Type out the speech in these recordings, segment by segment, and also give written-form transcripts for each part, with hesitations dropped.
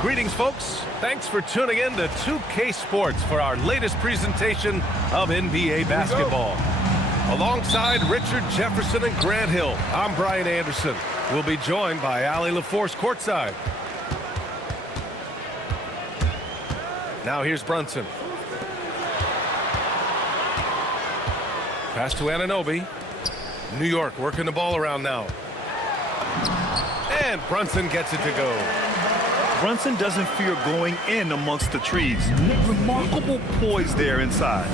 Greetings, folks. Thanks for tuning in to 2K Sports for our latest presentation of NBA basketball. Alongside Richard Jefferson and Grant Hill, I'm Brian Anderson. We'll be joined by Allie LaForce courtside. Now here's Brunson. Pass to Anunoby. New York working the ball around now. And Brunson gets it to go. Brunson doesn't fear going in amongst the trees. Remarkable poise there inside.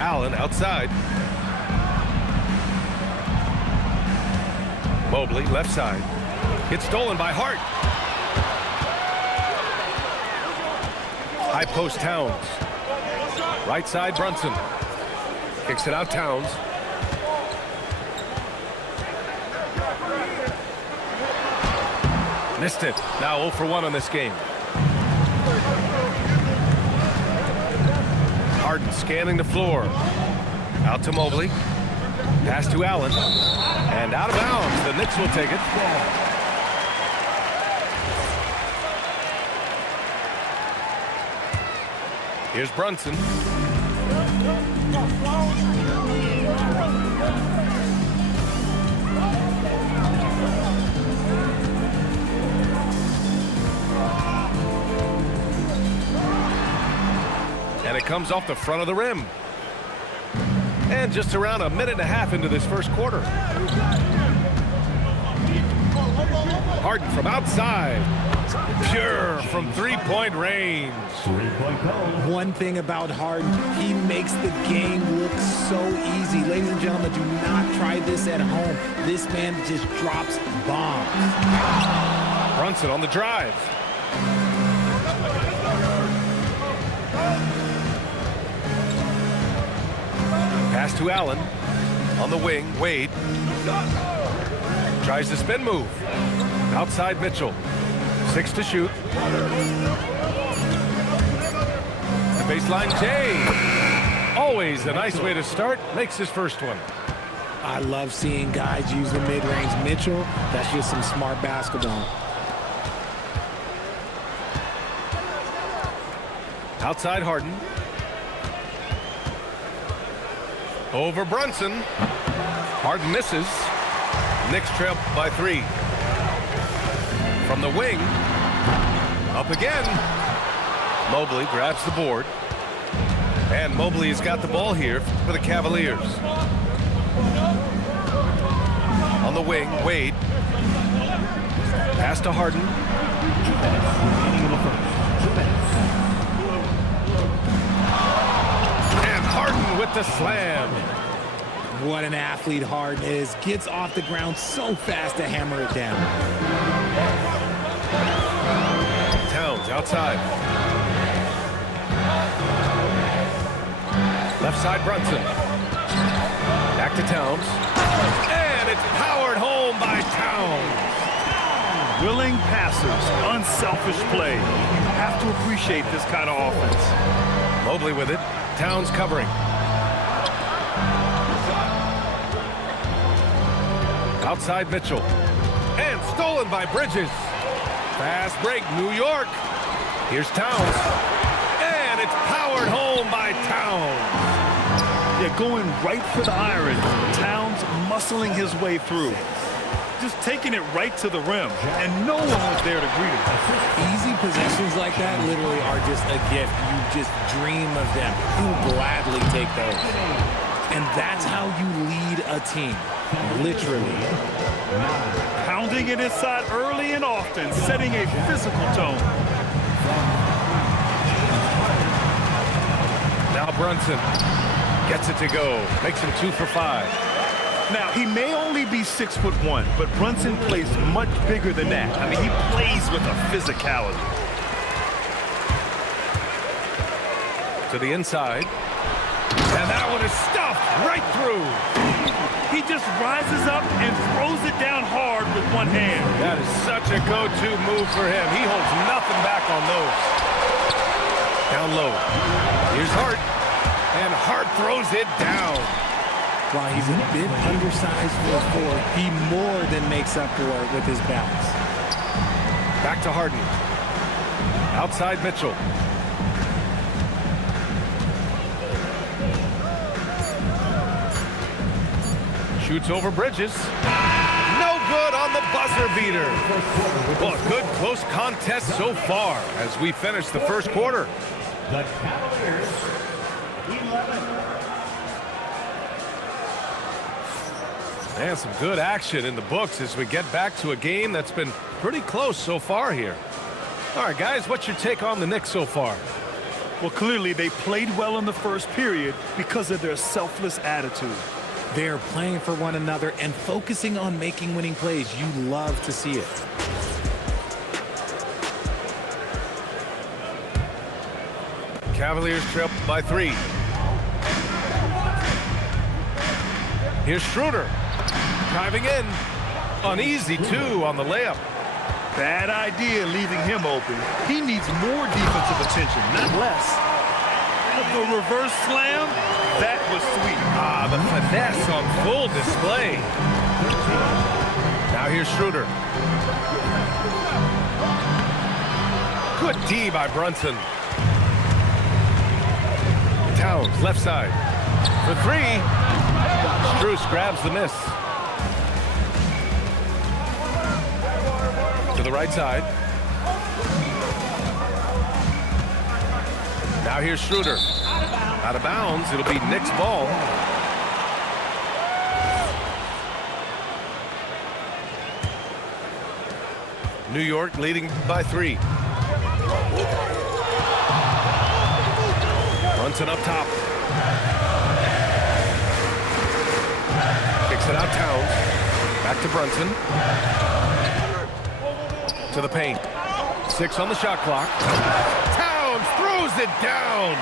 Allen outside. Mobley left side. Gets stolen by Hart. High post Towns. Right side Brunson. Kicks it out Towns. Missed it. Now 0 for 1 on this game. Harden scanning the floor. Out to Mobley. Pass to Allen. And out of bounds. The Knicks will take it. Here's Brunson. And it comes off the front of the rim. And just around a minute and a half into this first quarter. Harden from outside. Pure from three-point range. One thing about Harden, he makes the game look so easy. Ladies and gentlemen, do not try this at home. This man just drops bombs. Brunson on the drive. Pass to Allen. On the wing, Wade. Tries the spin move. Outside Mitchell. 6 to shoot. The baseline Jay. Always a nice way to start. Makes his first one. I love seeing guys use the mid-range. Mitchell, that's just some smart basketball. Outside Harden. Over Brunson. Harden misses. Knicks trail by 3. From the wing. Up again. Mobley grabs the board. And Mobley has got the ball here for the Cavaliers. On the wing, Wade. Pass to Harden. And Harden with the slam. What an athlete Harden is. Gets off the ground so fast to hammer it down. Towns outside. Left side Brunson. Back to Towns. And it's powered home by Towns. Willing passers, unselfish play. You have to appreciate this kind of offense. Mobley with it. Towns covering. Outside Mitchell. And stolen by Bridges. Fast break, New York. Here's Towns. And it's powered home by Towns. Yeah, going right for the iron. Towns muscling his way through. Just taking it right to the rim. And no one was there to greet him. Easy possessions like that literally are just a gift. You just dream of them. You will gladly take those. And that's how you lead a team. Literally. Pounding it inside early and often, setting a physical tone. Now Brunson gets it to go. Makes him 2 for 5. Now, he may only be 6'1", but Brunson plays much bigger than that. I mean, he plays with a physicality. To the inside. And that one is stuffed right through. He just rises up and throws it down hard with one hand. That is such a go-to move for him. He holds nothing back on those. Down low. Here's Hart. And Hart throws it down. While he's a bit undersized for a 4, he more than makes up for it with his bounce. Back to Harden. Outside Mitchell. Shoots over Bridges. No good on the buzzer beater. Well, a good close contest so far as we finish the first quarter. The Cavaliers, 11. And some good action in the books as we get back to a game that's been pretty close so far here. All right, guys, what's your take on the Knicks so far? Well, clearly they played well in the first period because of their selfless attitude. They're playing for one another and focusing on making winning plays. You love to see it. Cavaliers trail by 3. Here's Schroeder. Driving in. Uneasy, too, on the layup. Bad idea leaving him open. He needs more defensive attention, not less. The reverse slam, that was sweet. Ah, the finesse on full display. Now here's Schroeder. Good D by Brunson. Towns, left side. For 3. Strus grabs the miss. To the right side. Now here's Schroeder. Out of bounds. It'll be Knicks ball. New York leading by 3. Brunson up top. Kicks it out Towns. Back to Brunson. To the paint. 6 on the shot clock. Towns throws it down.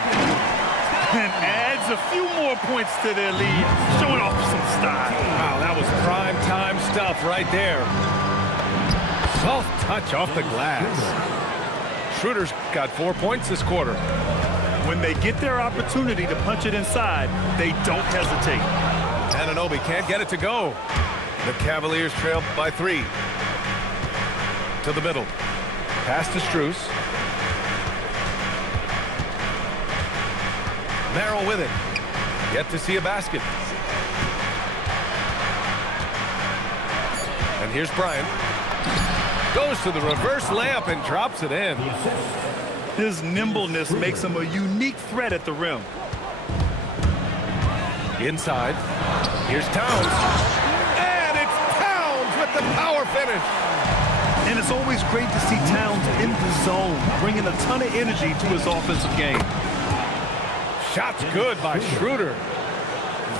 And adds a few more points to their lead, showing off some style. Wow, that was prime time stuff right there. Soft touch off the glass. Schroeder's got 4 points this quarter. When they get their opportunity to punch it inside, they don't hesitate. Anunoby can't get it to go. The Cavaliers trail by 3. To the middle. Pass to Strus. Merrill with it. Yet to see a basket. And here's Bryant. Goes to the reverse layup and drops it in. His nimbleness makes him a unique threat at the rim. Inside. Here's Towns. And it's Towns with the power finish. And it's always great to see Towns in the zone, bringing a ton of energy to his offensive game. Shot's good by Schroeder.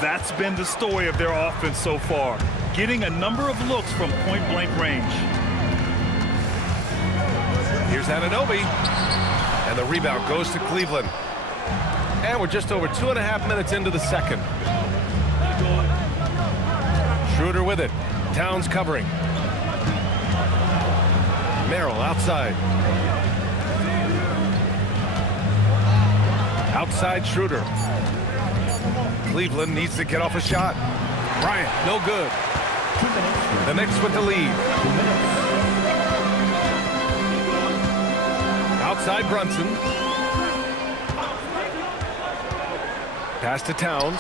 That's been the story of their offense so far, getting a number of looks from point-blank range. Here's Anunoby. And the rebound goes to Cleveland. And we're just over 2.5 minutes into the second. Schroeder with it. Towns covering. Merrill outside. Outside Schroeder. Cleveland needs to get off a shot. Bryant, no good. The Knicks with the lead. Outside Brunson. Pass to Towns.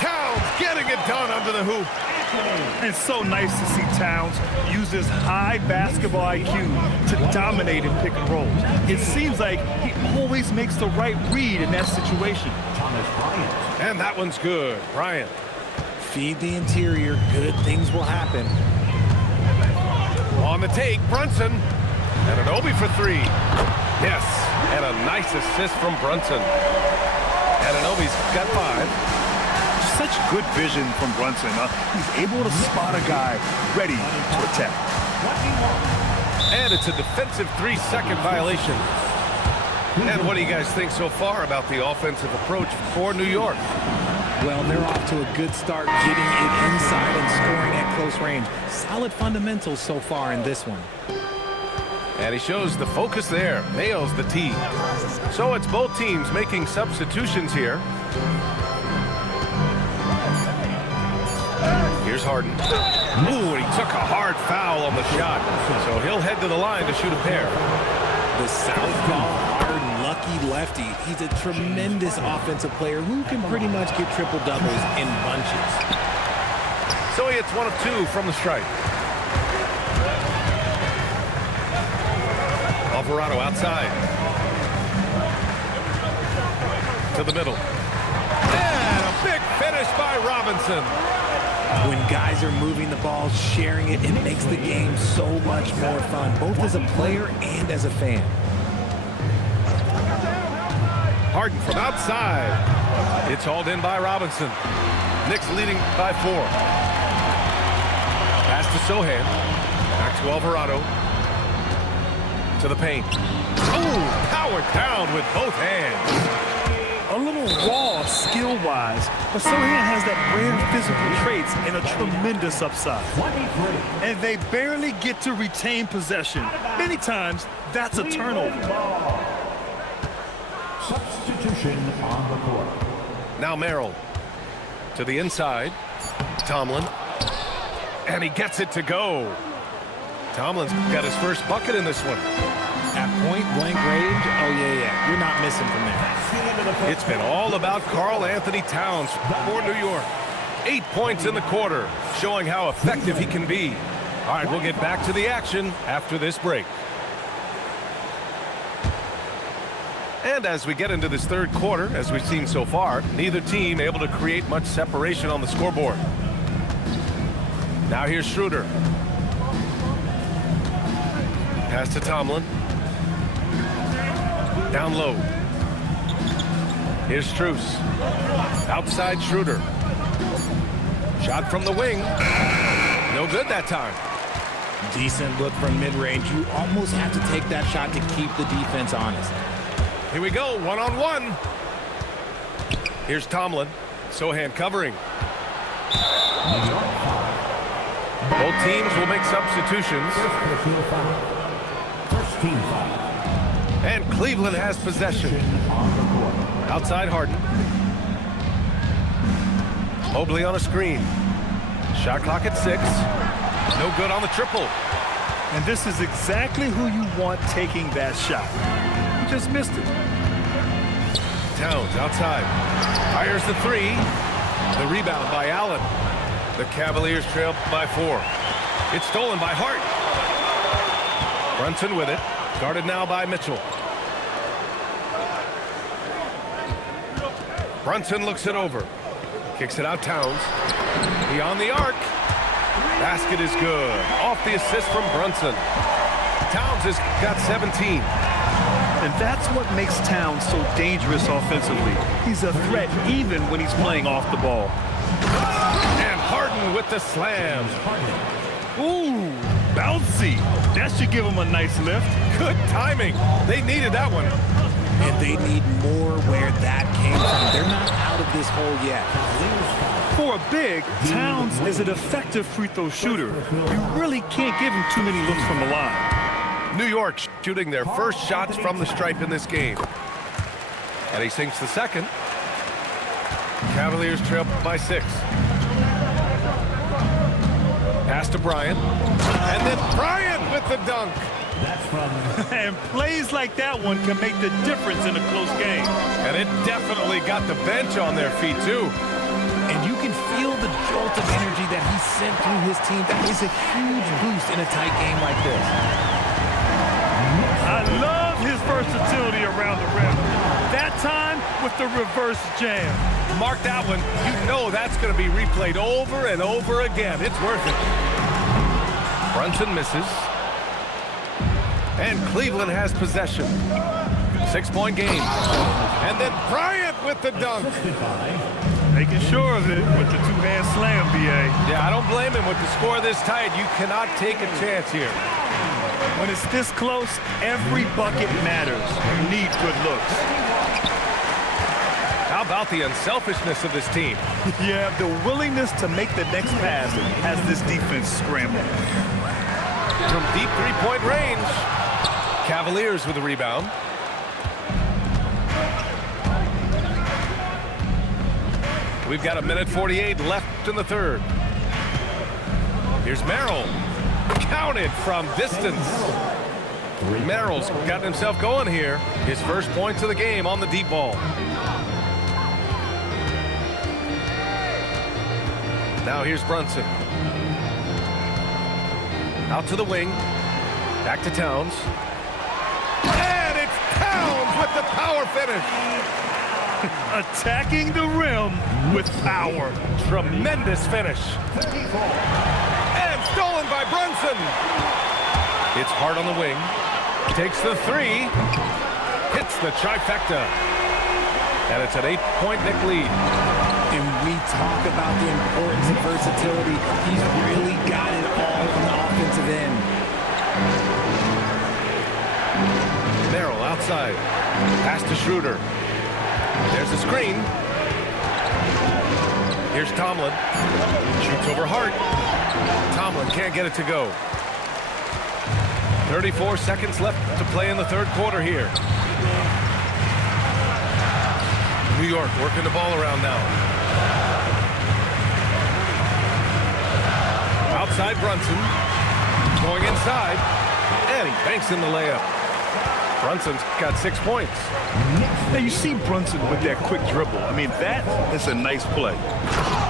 Towns getting it done under the hoop. It's so nice to see Towns use his high basketball IQ to dominate in pick and rolls. It seems like he always makes the right read in that situation. And that one's good. Bryant. Feed the interior. Good things will happen. On the take, Brunson. Anunoby for 3. Yes, and a nice assist from Brunson. Anunoby's got 5. Such good vision from Brunson. He's able to spot a guy ready to attack. And it's a defensive 3-second violation. And what do you guys think so far about the offensive approach for New York? Well, they're off to a good start getting it inside and scoring at close range. Solid fundamentals so far in this one. And he shows the focus there. Nails the tee. So it's both teams making substitutions here. Here's Harden. Ooh, and he took a hard foul foul on the shot, so he'll head to the line to shoot a pair. The southpaw, hard, lucky lefty. He's a tremendous offensive player who can pretty much get triple-doubles in bunches. So he hits 1 of 2 from the stripe. Alvarado outside. To the middle. And a big finish by Robinson. When guys are moving the ball, sharing it, it makes the game so much more fun, both as a player and as a fan. Harden from outside. It's hauled in by Robinson. Knicks leading by 4. Pass to Sohan. Back to Alvarado. To the paint. Oh, powered down with both hands. A little raw skill-wise, but Sohan has that rare physical traits and a tremendous upside. And they barely get to retain possession. Many times, that's a turnover. Substitution on the court. Now Merrill. To the inside. Tomlin. And he gets it to go. Tomlin's got his first bucket in this one. At point-blank range, oh, yeah. You're not missing from there. It's been all about Karl Anthony Towns for New York. 8 points in the quarter, showing how effective he can be. All right, we'll get back to the action after this break. And as we get into this third quarter, as we've seen so far, neither team able to create much separation on the scoreboard. Now here's Schroeder. Pass to Tomlin. Down low. Here's Strus. Outside Schroeder. Shot from the wing. No good that time. Decent look from mid-range. You almost have to take that shot to keep the defense honest. Here we go, one-on-one. Here's Tomlin. Sohan covering. Both teams will make substitutions. First team foul. And Cleveland has possession. Outside Harden. Mobley on a screen. Shot clock at 6. No good on the triple. And this is exactly who you want taking that shot. You just missed it. Towns outside. Fires the 3. The rebound by Allen. The Cavaliers trail by 4. It's stolen by Hart. Brunson with it. Guarded now by Mitchell. Brunson looks it over. Kicks it out Towns. Beyond the arc. Basket is good. Off the assist from Brunson. Towns has got 17. And that's what makes Towns so dangerous offensively. He's a threat even when he's playing off the ball. And Harden with the slam. Ooh, bouncy. That should give him a nice lift. Good timing. They needed that one. And they need more where that came from. They're not out of this hole yet. For a big, Towns is an effective free throw shooter. You really can't give him too many looks from the line. New York shooting their first shots from the stripe in this game. And he sinks the second. Cavaliers trail by 6. Pass to Bryant. And then Bryant with the dunk. That's from... And plays like that one can make the difference in a close game. And it definitely got the bench on their feet, too. And you can feel the jolt of energy that he sent through his team. That is a huge boost in a tight game like this. I love his versatility around the rim. That time with the reverse jam. Mark that one. You know that's going to be replayed over and over again. It's worth it. Brunson misses. And Cleveland has possession. 6-point game. And then Bryant with the dunk. Making sure of it with the two-hand slam, B.A. Yeah, I don't blame him with the score this tight. You cannot take a chance here. When it's this close, every bucket matters. You need good looks. How about the unselfishness of this team? Yeah, the willingness to make the next pass has this defense scrambling. From deep three-point range, Cavaliers with the rebound. We've got 1:48 left in the third. Here's Merrill. counted from distance. Merrill's gotten himself going here. His first points of the game on the deep ball. Now here's Brunson. Out to the wing. Back to Towns. And it's Towns with the power finish. Attacking the rim with power. Tremendous finish. And stolen by Brunson. It's Hart on the wing. Takes the three. Hits the trifecta. And it's an 8-point Knick lead. And we talk about the importance of versatility. He's really got it all on the offensive end. Merrill outside. Pass to Schroeder. There's a screen. Here's Tomlin. Shoots over Hart. Tomlin can't get it to go. 34 seconds left to play in the third quarter here. New York working the ball around now. Outside Brunson. Going inside. And he banks in the layup. Brunson's got 6 points. Now you see Brunson with that quick dribble. I mean, that is a nice play.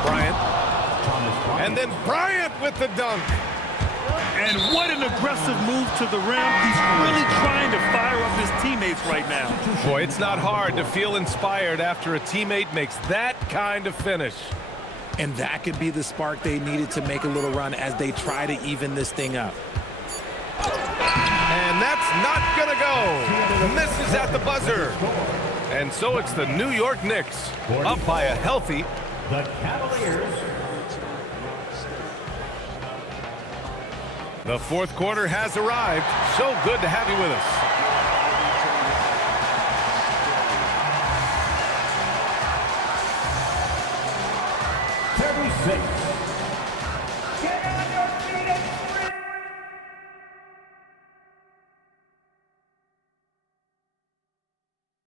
Bryant. And then Bryant with the dunk. And what an aggressive move to the rim. He's really trying to fire up his teammates right now. Boy, it's not hard to feel inspired after a teammate makes that kind of finish. And that could be the spark they needed to make a little run as they try to even this thing up. And that's not gonna go. Misses at the buzzer. And so it's the New York Knicks up by a healthy. The Cavaliers. The fourth quarter has arrived. So good to have you with us. Get on your